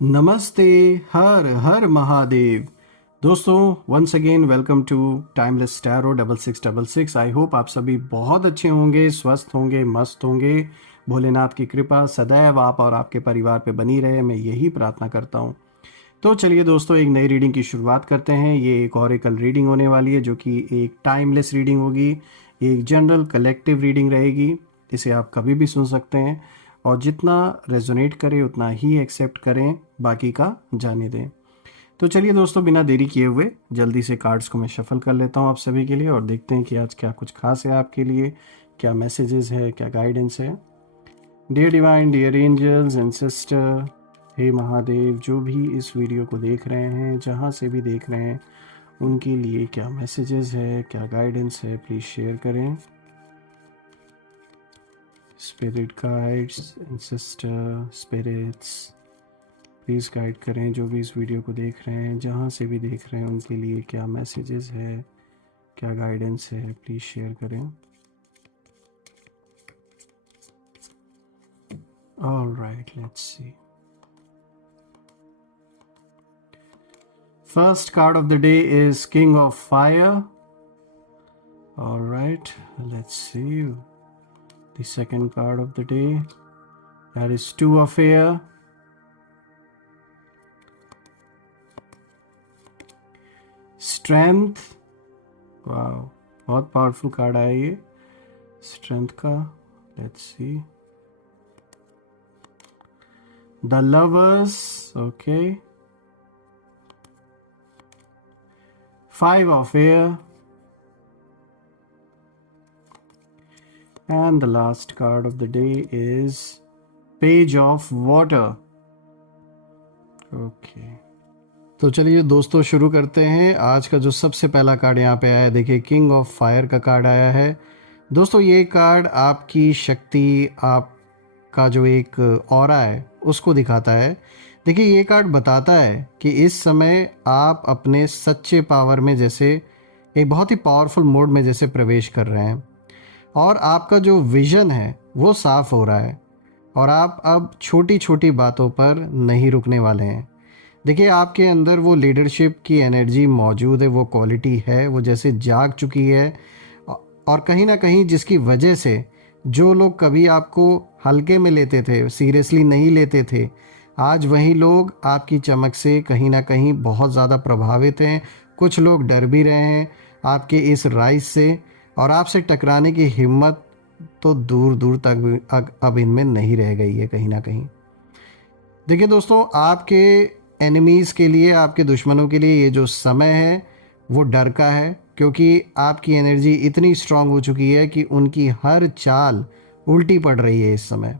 नमस्ते। हर हर महादेव। दोस्तों, once again welcome to timeless tarot 6666। I hope आप सभी बहुत अच्छे होंगे, स्वस्थ होंगे, मस्त होंगे। भोलेनाथ की कृपा सदैव आप और आपके परिवार पे बनी रहे, मैं यही प्रार्थना करता हूँ। तो चलिए दोस्तों, एक नई रीडिंग की शुरुआत करते हैं। ये एक ऑरेकल रीडिंग होने वाली है जो कि एक टाइमलेस रीडिंग होगी। ये एक जनरल कलेक्टिव रीडिंग रहेगी। इसे आप कभी भी सुन सकते हैं और जितना रेजोनेट करे उतना ही एक्सेप्ट करें, बाकी का जाने दें। तो चलिए दोस्तों, बिना देरी किए हुए जल्दी से कार्ड्स को मैं शफल कर लेता हूँ आप सभी के लिए और देखते हैं कि आज क्या कुछ खास है आपके लिए, क्या मैसेजेस है, क्या गाइडेंस है। Dear divine, dear angels and sister, हे महादेव, जो भी इस वीडियो को देख रहे हैं, जहाँ से भी देख रहे हैं, उनके लिए क्या मैसेजेस है, क्या गाइडेंस है, प्लीज़ शेयर करें। Spirit guides and sister spirits, please guide करें जो भी इस वीडियो को देख रहे हैं, जहाँ से भी देख रहे हैं, उनके लिए क्या मैसेजेस है, क्या गाइडेंस है, प्लीज़ शेयर करें। All right, let's see. First card of the day is king of fire. All right, let's see the second card of the day, that is two of air. Strength, wow, बहुत powerful card आया ये strength का। Let's see the lovers, okay, five of air and the last card of the day is page of water. Okay, तो चलिए दोस्तों शुरू करते हैं। आज का जो सबसे पहला कार्ड यहाँ पे आया है, देखिए किंग ऑफ फायर का कार्ड आया है। दोस्तों ये कार्ड आपकी शक्ति, आपका जो एक ऑरा है उसको दिखाता है। देखिए ये कार्ड बताता है कि इस समय आप अपने सच्चे पावर में, जैसे एक बहुत ही पावरफुल मोड में जैसे प्रवेश कर रहे हैं और आपका जो विजन है वो साफ हो रहा है और आप अब छोटी छोटी बातों पर नहीं रुकने वाले हैं। देखिए आपके अंदर वो लीडरशिप की एनर्जी मौजूद है, वो क्वालिटी है, वो जैसे जाग चुकी है और कहीं ना कहीं जिसकी वजह से जो लोग कभी आपको हल्के में लेते थे, सीरियसली नहीं लेते थे, आज वही लोग आपकी चमक से कहीं ना कहीं बहुत ज़्यादा प्रभावित हैं। कुछ लोग डर भी रहे हैं आपके इस राइज से और आपसे टकराने की हिम्मत तो दूर दूर तक अब इनमें नहीं रह गई है कहीं ना कहीं। देखिए दोस्तों, आपके एनिमीज़ के लिए, आपके दुश्मनों के लिए ये जो समय है वो डर का है, क्योंकि आपकी एनर्जी इतनी स्ट्रांग हो चुकी है कि उनकी हर चाल उल्टी पड़ रही है इस समय।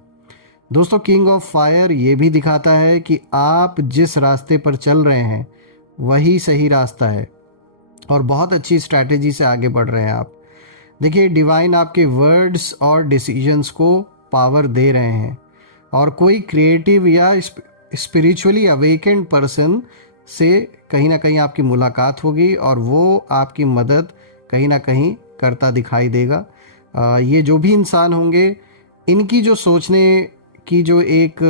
दोस्तों किंग ऑफ फायर ये भी दिखाता है कि आप जिस रास्ते पर चल रहे हैं वही सही रास्ता है और बहुत अच्छी स्ट्रैटेजी से आगे बढ़ रहे हैं आप। देखिए डिवाइन आपके वर्ड्स और डिसीजंस को पावर दे रहे हैं और कोई क्रिएटिव या स्पिरिचुअली अवेकेंड पर्सन से कहीं ना कहीं आपकी मुलाकात होगी और वो आपकी मदद कहीं ना कहीं करता दिखाई देगा। ये जो भी इंसान होंगे, इनकी जो सोचने की जो एक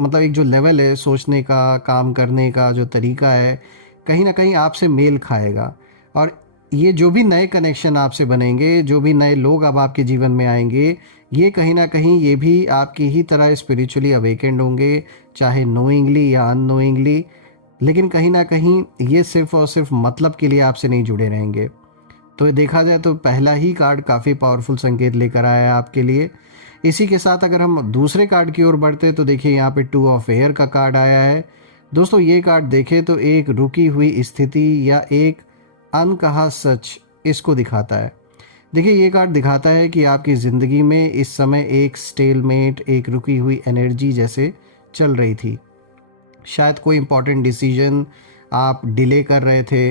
मतलब एक जो लेवल है सोचने का, काम करने का जो तरीका है, कहीं ना कहीं आपसे मेल खाएगा और ये जो भी नए कनेक्शन आपसे बनेंगे, जो भी नए लोग अब आपके जीवन में आएंगे, ये कहीं ना कहीं ये भी आपकी ही तरह स्पिरिचुअली अवेकेंड होंगे, चाहे नोइंगली या अननोइंगली, लेकिन कहीं ना कहीं ये सिर्फ और सिर्फ मतलब के लिए आपसे नहीं जुड़े रहेंगे। तो देखा जाए तो पहला ही कार्ड काफ़ी पावरफुल संकेत लेकर आया है आपके लिए। इसी के साथ अगर हम दूसरे कार्ड की ओर बढ़ते तो देखिए यहाँ पे टू ऑफ एयर का कार्ड आया है। दोस्तों ये कार्ड देखें तो एक रुकी हुई स्थिति या एक अनकहा सच इसको दिखाता है। देखिए ये कार्ड दिखाता है कि आपकी ज़िंदगी में इस समय एक स्टेलमेट, एक रुकी हुई एनर्जी जैसे चल रही थी। शायद कोई इम्पॉर्टेंट डिसीजन आप डिले कर रहे थे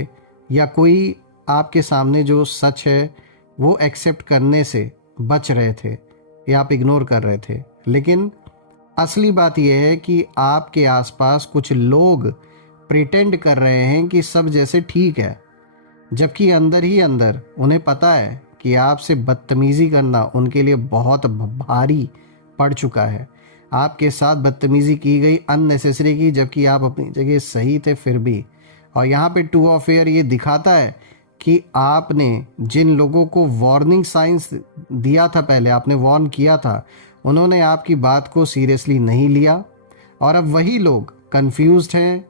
या कोई आपके सामने जो सच है वो एक्सेप्ट करने से बच रहे थे या आप इग्नोर कर रहे थे। लेकिन असली बात यह है कि आपके आसपास कुछ लोग प्रिटेंड कर रहे हैं कि सब जैसे ठीक है, जबकि अंदर ही अंदर उन्हें पता है कि आपसे बदतमीज़ी करना उनके लिए बहुत भारी पड़ चुका है। आपके साथ बदतमीज़ी की गई अननेसेसरी की, जबकि आप अपनी जगह सही थे फिर भी। और यहाँ पे 2 ऑफ एयर ये दिखाता है कि आपने जिन लोगों को वार्निंग साइंस दिया था, पहले आपने वार्न किया था, उन्होंने आपकी बात को सीरियसली नहीं लिया और अब वही लोग कंफ्यूज्ड हैं,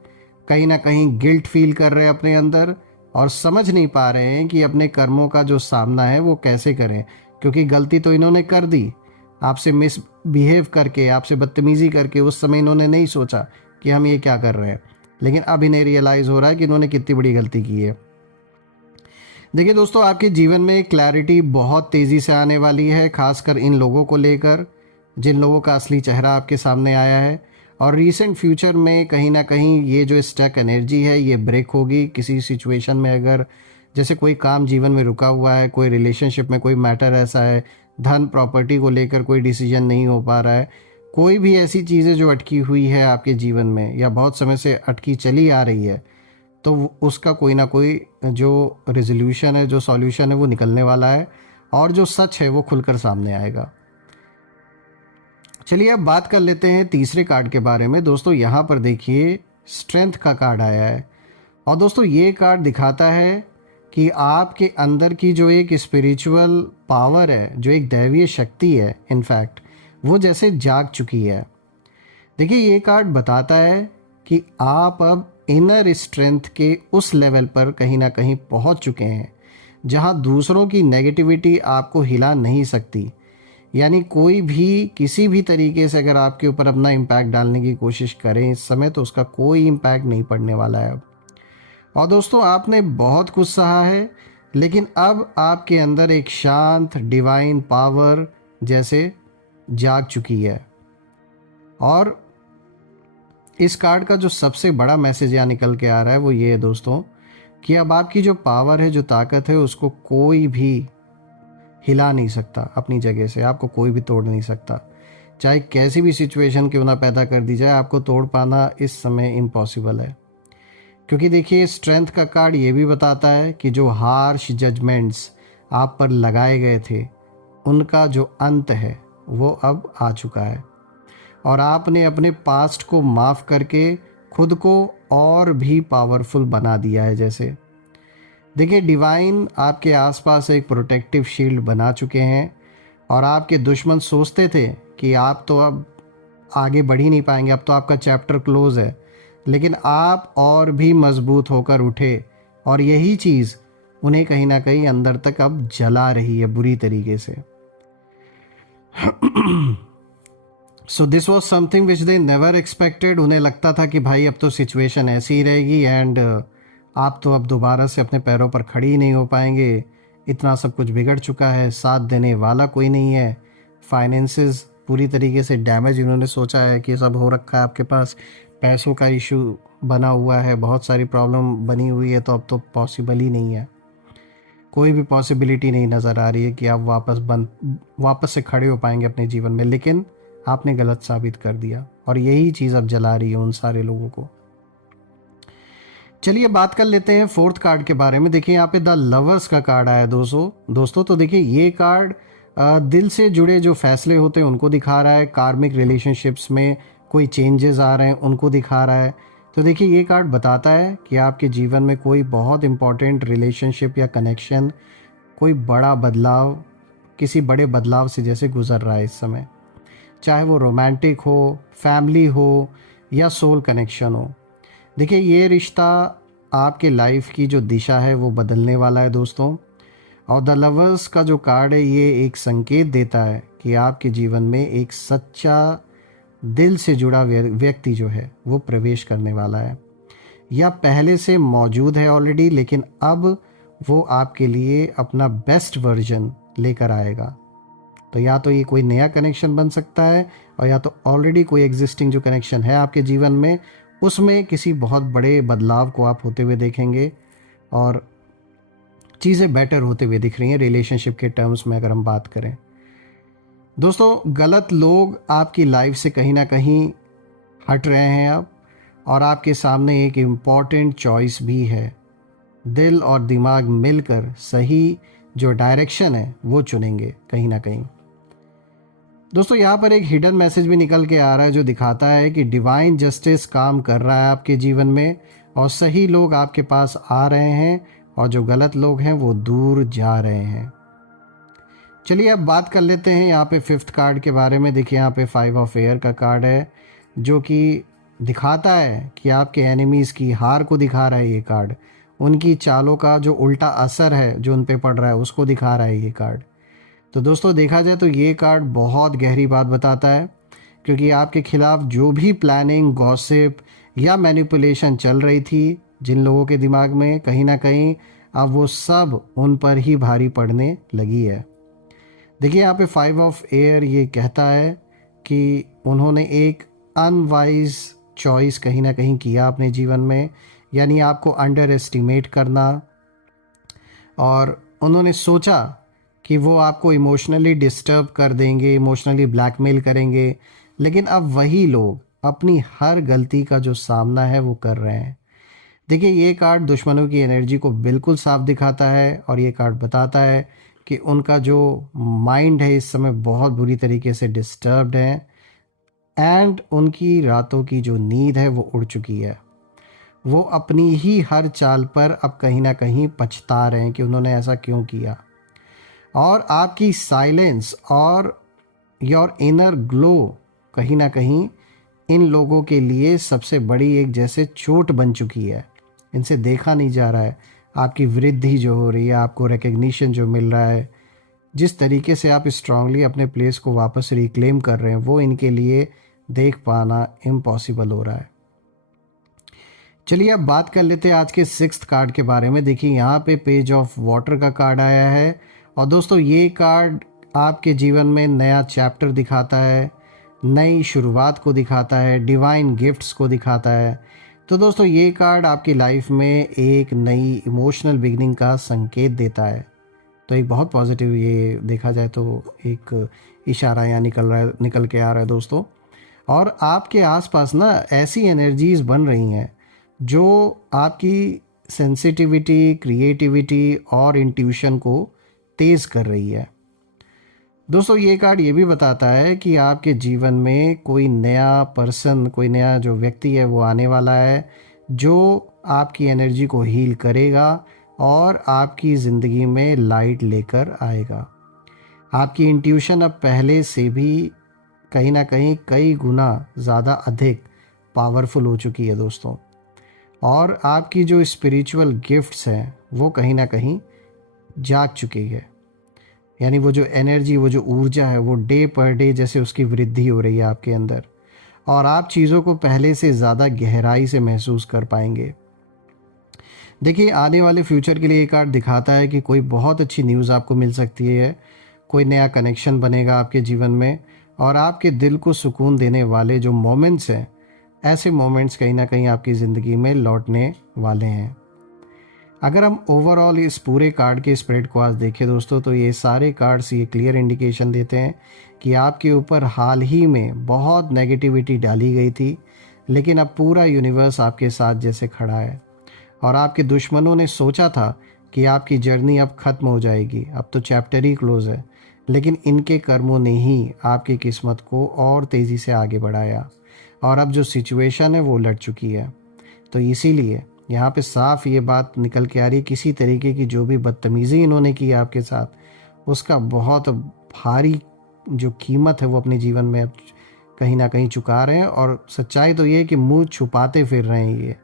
कहीं ना कहीं गिल्ट फील कर रहे हैं अपने अंदर और समझ नहीं पा रहे हैं कि अपने कर्मों का जो सामना है वो कैसे करें, क्योंकि गलती तो इन्होंने कर दी। आपसे मिसबिहेव करके, आपसे बदतमीज़ी करके उस समय इन्होंने नहीं सोचा कि हम ये क्या कर रहे हैं, लेकिन अब इन्हें रियलाइज़ हो रहा है कि इन्होंने कितनी बड़ी गलती की है। देखिए दोस्तों, आपके जीवन में क्लैरिटी बहुत तेज़ी से आने वाली है, खासकर इन लोगों को लेकर जिन लोगों का असली चेहरा आपके सामने आया है। और रीसेंट फ्यूचर में कहीं ना कहीं ये जो स्टक एनर्जी है ये ब्रेक होगी। किसी सिचुएशन में अगर जैसे कोई काम जीवन में रुका हुआ है, कोई रिलेशनशिप में कोई मैटर ऐसा है, धन प्रॉपर्टी को लेकर कोई डिसीजन नहीं हो पा रहा है, कोई भी ऐसी चीज़ें जो अटकी हुई है आपके जीवन में या बहुत समय से अटकी चली आ रही है, तो उसका कोई ना कोई जो रेजोल्यूशन है, जो सॉल्यूशन है वो निकलने वाला है और जो सच है वो खुलकर सामने आएगा। चलिए अब बात कर लेते हैं तीसरे कार्ड के बारे में। दोस्तों यहाँ पर देखिए स्ट्रेंथ का कार्ड आया है और दोस्तों ये कार्ड दिखाता है कि आपके अंदर की जो एक स्पिरिचुअल पावर है, जो एक दैवीय शक्ति है, इनफैक्ट वो जैसे जाग चुकी है। देखिए ये कार्ड बताता है कि आप अब इनर स्ट्रेंथ के उस लेवल पर कहीं ना कहीं पहुंच चुके हैं जहां दूसरों की नेगेटिविटी आपको हिला नहीं सकती। यानी कोई भी किसी भी तरीके से अगर आपके ऊपर अपना इम्पैक्ट डालने की कोशिश करें इस समय, तो उसका कोई इम्पैक्ट नहीं पड़ने वाला है अब। और दोस्तों आपने बहुत कुछ सहा है, लेकिन अब आपके अंदर एक शांत डिवाइन पावर जैसे जाग चुकी है। और इस कार्ड का जो सबसे बड़ा मैसेज यहाँ निकल के आ रहा है वो ये है दोस्तों, कि अब आपकी जो पावर है, जो ताकत है, उसको कोई भी हिला नहीं सकता अपनी जगह से, आपको कोई भी तोड़ नहीं सकता। चाहे कैसी भी सिचुएशन क्यों ना पैदा कर दी जाए, आपको तोड़ पाना इस समय इम्पॉसिबल है। क्योंकि देखिए स्ट्रेंथ का कार्ड ये भी बताता है कि जो हार्श जजमेंट्स आप पर लगाए गए थे उनका जो अंत है वो अब आ चुका है और आपने अपने पास्ट को माफ़ करके खुद को और भी पावरफुल बना दिया है। जैसे देखिए डिवाइन आपके आसपास एक प्रोटेक्टिव शील्ड बना चुके हैं और आपके दुश्मन सोचते थे कि आप तो अब आगे बढ़ ही नहीं पाएंगे, अब तो आपका चैप्टर क्लोज है, लेकिन आप और भी मजबूत होकर उठे और यही चीज़ उन्हें कहीं ना कहीं अंदर तक अब जला रही है बुरी तरीके से। So this was something which they never expected. उन्हें लगता था कि भाई अब तो सिचुएशन ऐसी ही रहेगी एंड आप तो अब दोबारा से अपने पैरों पर खड़ी ही नहीं हो पाएंगे, इतना सब कुछ बिगड़ चुका है, साथ देने वाला कोई नहीं है, फाइनेंसेस पूरी तरीके से डैमेज इन्होंने सोचा है कि सब हो रखा है, आपके पास पैसों का इशू बना हुआ है, बहुत सारी प्रॉब्लम बनी हुई है, तो अब तो पॉसिबल ही नहीं है, कोई भी पॉसिबिलिटी नहीं नज़र आ रही है कि आप वापस से खड़े हो पाएंगे अपने जीवन में। लेकिन आपने गलत साबित कर दिया और यही चीज़ अब जला रही है उन सारे लोगों को। चलिए बात कर लेते हैं फोर्थ कार्ड के बारे में। देखिए यहाँ पे द लवर्स का कार्ड आया दोस्तों। तो देखिए ये कार्ड दिल से जुड़े जो फैसले होते हैं उनको दिखा रहा है, कार्मिक रिलेशनशिप्स में कोई चेंजेस आ रहे हैं उनको दिखा रहा है। तो देखिए ये कार्ड बताता है कि आपके जीवन में कोई बहुत इंपॉर्टेंट रिलेशनशिप या कनेक्शन, कोई बड़ा बदलाव, किसी बड़े बदलाव से जैसे गुजर रहा है इस समय, चाहे वो रोमांटिक हो, फैमिली हो या सोल कनेक्शन हो। देखिए ये रिश्ता आपके लाइफ की जो दिशा है वो बदलने वाला है दोस्तों। और द लवर्स का जो कार्ड है ये एक संकेत देता है कि आपके जीवन में एक सच्चा दिल से जुड़ा व्यक्ति जो है वो प्रवेश करने वाला है, या पहले से मौजूद है ऑलरेडी, लेकिन अब वो आपके लिए अपना बेस्ट वर्जन लेकर आएगा। तो या तो ये कोई नया कनेक्शन बन सकता है और या तो ऑलरेडी कोई एग्जिस्टिंग जो कनेक्शन है आपके जीवन में उसमें किसी बहुत बड़े बदलाव को आप होते हुए देखेंगे और चीज़ें बेटर होते हुए दिख रही हैं रिलेशनशिप के टर्म्स में अगर हम बात करें। दोस्तों गलत लोग आपकी लाइफ से कहीं ना कहीं हट रहे हैं अब, और आपके सामने एक इम्पॉर्टेंट चॉइस भी है। दिल और दिमाग मिलकर सही जो डायरेक्शन है वो चुनेंगे कहीं ना कहीं। दोस्तों यहाँ पर एक हिडन मैसेज भी निकल के आ रहा है जो दिखाता है कि डिवाइन जस्टिस काम कर रहा है आपके जीवन में और सही लोग आपके पास आ रहे हैं और जो गलत लोग हैं वो दूर जा रहे हैं। चलिए अब बात कर लेते हैं यहाँ पे फिफ्थ कार्ड के बारे में। देखिए यहाँ पे 5 ऑफ एयर का कार्ड है जो कि दिखाता है कि आपके एनिमीज़ की हार को दिखा रहा है ये कार्ड। उनकी चालों का जो उल्टा असर है जो उन पे पड़ रहा है उसको दिखा रहा है ये कार्ड। तो दोस्तों देखा जाए तो ये कार्ड बहुत गहरी बात बताता है, क्योंकि आपके खिलाफ जो भी प्लानिंग, गॉसिप या मैनिपुलेशन चल रही थी जिन लोगों के दिमाग में, कहीं ना कहीं अब वो सब उन पर ही भारी पड़ने लगी है। देखिए यहाँ पे 5 ऑफ एयर ये कहता है कि उन्होंने एक अनवाइज चॉइस कहीं ना कहीं किया अपने जीवन में, यानी आपको अंडर एस्टिमेट करना, और उन्होंने सोचा कि वो आपको इमोशनली डिस्टर्ब कर देंगे, इमोशनली ब्लैकमेल करेंगे, लेकिन अब वही लोग अपनी हर गलती का जो सामना है वो कर रहे हैं। देखिए ये कार्ड दुश्मनों की एनर्जी को बिल्कुल साफ दिखाता है और ये कार्ड बताता है कि उनका जो माइंड है इस समय बहुत बुरी तरीके से डिस्टर्ब्ड है एंड उनकी रातों की जो नींद है वो उड़ चुकी है। वो अपनी ही हर चाल पर अब कहीं ना कहीं पछता रहे हैं कि उन्होंने ऐसा क्यों किया। और आपकी साइलेंस और योर इनर ग्लो कहीं ना कहीं इन लोगों के लिए सबसे बड़ी एक जैसे चोट बन चुकी है। इनसे देखा नहीं जा रहा है आपकी वृद्धि जो हो रही है, आपको रिकग्निशन जो मिल रहा है, जिस तरीके से आप स्ट्रांगली अपने प्लेस को वापस रिक्लेम कर रहे हैं, वो इनके लिए देख पाना इम्पॉसिबल हो रहा है। चलिए अब बात कर लेते हैं आज के 6th कार्ड के बारे में। देखिए यहाँ पे पेज ऑफ वाटर का कार्ड आया है और दोस्तों ये कार्ड आपके जीवन में नया चैप्टर दिखाता है, नई शुरुआत को दिखाता है, डिवाइन गिफ्ट्स को दिखाता है। तो दोस्तों ये कार्ड आपकी लाइफ में एक नई इमोशनल बिगनिंग का संकेत देता है। तो एक बहुत पॉजिटिव, ये देखा जाए तो एक इशारा यहाँ निकल के आ रहा है दोस्तों। और आपके आसपास ना ऐसी एनर्जीज बन रही हैं जो आपकी सेंसिटिविटी, क्रिएटिविटी और इंट्यूशन को तेज़ कर रही है। दोस्तों ये कार्ड ये भी बताता है कि आपके जीवन में कोई नया पर्सन, कोई नया जो व्यक्ति है वो आने वाला है जो आपकी एनर्जी को हील करेगा और आपकी ज़िंदगी में लाइट लेकर आएगा। आपकी इंट्यूशन अब पहले से भी कहीं ना कहीं कई गुना ज़्यादा अधिक पावरफुल हो चुकी है दोस्तों। और आपकी जो स्पिरिचुअल गिफ्ट्स हैं वो कहीं ना कहीं जाग चुकी है, यानी वो जो एनर्जी, वो जो ऊर्जा है वो डे पर डे जैसे उसकी वृद्धि हो रही है आपके अंदर, और आप चीज़ों को पहले से ज़्यादा गहराई से महसूस कर पाएंगे। देखिए आने वाले फ्यूचर के लिए ये कार्ड दिखाता है कि कोई बहुत अच्छी न्यूज़ आपको मिल सकती है, कोई नया कनेक्शन बनेगा आपके जीवन में और आपके दिल को सुकून देने वाले जो मोमेंट्स हैं, ऐसे मोमेंट्स कहीं ना कहीं आपकी ज़िंदगी में लौटने वाले हैं। अगर हम ओवरऑल इस पूरे कार्ड के स्प्रेड को आज देखें दोस्तों, तो ये सारे कार्ड्स ये क्लियर इंडिकेशन देते हैं कि आपके ऊपर हाल ही में बहुत नेगेटिविटी डाली गई थी, लेकिन अब पूरा यूनिवर्स आपके साथ जैसे खड़ा है। और आपके दुश्मनों ने सोचा था कि आपकी जर्नी अब ख़त्म हो जाएगी, अब तो चैप्टर ही क्लोज़ है, लेकिन इनके कर्मों ने ही आपकी किस्मत को और तेज़ी से आगे बढ़ाया और अब जो सिचुएशन है वो उलट चुकी है। तो इसीलिए यहाँ पे साफ ये बात निकल के आ रही है, किसी तरीके की जो भी बदतमीज़ी इन्होंने की आपके साथ, उसका बहुत भारी जो कीमत है वो अपने जीवन में अब कहीं ना कहीं चुका रहे हैं। और सच्चाई तो ये है कि मुंह छुपाते फिर रहे हैं ये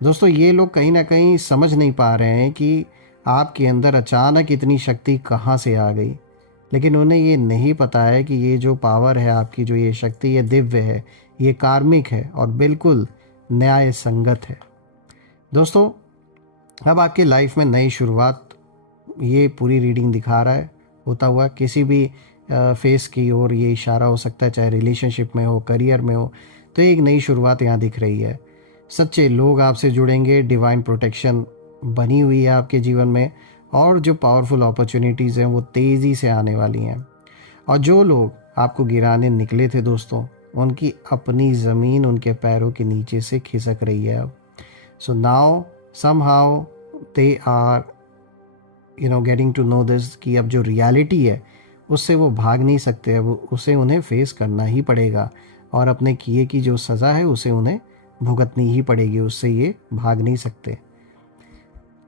दोस्तों। ये लोग कहीं ना कहीं समझ नहीं पा रहे हैं कि आपके अंदर अचानक इतनी शक्ति कहाँ से आ गई, लेकिन उन्हें ये नहीं पता है कि ये जो पावर है आपकी, जो ये शक्ति, ये दिव्य है, ये कार्मिक है और बिल्कुल न्याय संगत है। दोस्तों अब आपकी लाइफ में नई शुरुआत ये पूरी रीडिंग दिखा रहा है होता हुआ, किसी भी फेस की ओर ये इशारा हो सकता है, चाहे रिलेशनशिप में हो, करियर में हो। तो एक नई शुरुआत यहाँ दिख रही है। सच्चे लोग आपसे जुड़ेंगे, डिवाइन प्रोटेक्शन बनी हुई है आपके जीवन में और जो पावरफुल अपॉर्चुनिटीज़ हैं वो तेज़ी से आने वाली हैं। और जो लोग आपको गिराने निकले थे दोस्तों, उनकी अपनी ज़मीन उनके पैरों के नीचे से खिसक रही है अब। So now somehow they are getting to know this कि अब जो रियलिटी है उससे वो भाग नहीं सकते। अब उसे उन्हें फेस करना ही पड़ेगा और अपने किए की जो सज़ा है उसे उन्हें भुगतनी ही पड़ेगी, उससे ये भाग नहीं सकते।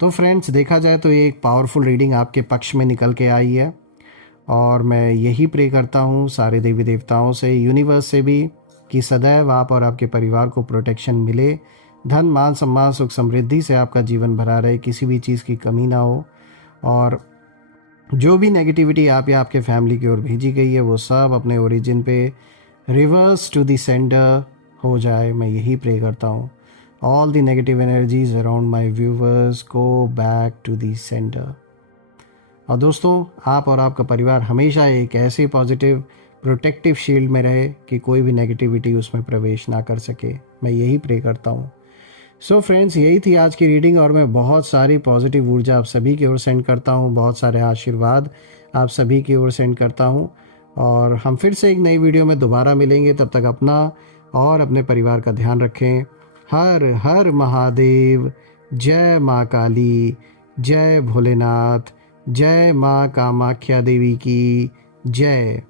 तो फ्रेंड्स, देखा जाए तो ये एक पावरफुल रीडिंग आपके पक्ष में निकल के आई है और मैं यही प्रे करता हूँ सारे देवी देवताओं से, यूनिवर्स से भी, कि सदैव आप और आपके परिवार को प्रोटेक्शन मिले, धन मान सम्मान सुख समृद्धि से आपका जीवन भरा रहे, किसी भी चीज़ की कमी ना हो, और जो भी नेगेटिविटी आप या आपके फैमिली की ओर भेजी गई है वो सब अपने ओरिजिन पे रिवर्स टू द सेंटर हो जाए। मैं यही प्रे करता हूँ। All the negative energies around my viewers go back to the centre. और दोस्तों, आप और आपका परिवार हमेशा एक ऐसे पॉजिटिव प्रोटेक्टिव शील्ड में रहे कि कोई भी नेगेटिविटी उसमें प्रवेश ना कर सके। मैं यही प्रे करता हूँ। सो फ्रेंड्स, यही थी आज की रीडिंग और मैं बहुत सारी पॉजिटिव ऊर्जा आप सभी की ओर सेंड करता हूँ, बहुत सारे आशीर्वाद आप सभी की ओर सेंड करता हूँ और हम फिर से एक नई वीडियो में दोबारा मिलेंगे। तब तक अपना और अपने परिवार का ध्यान रखें। हर हर महादेव। जय माँ काली, जय भोलेनाथ, जय माँ कामाख्या देवी की जय।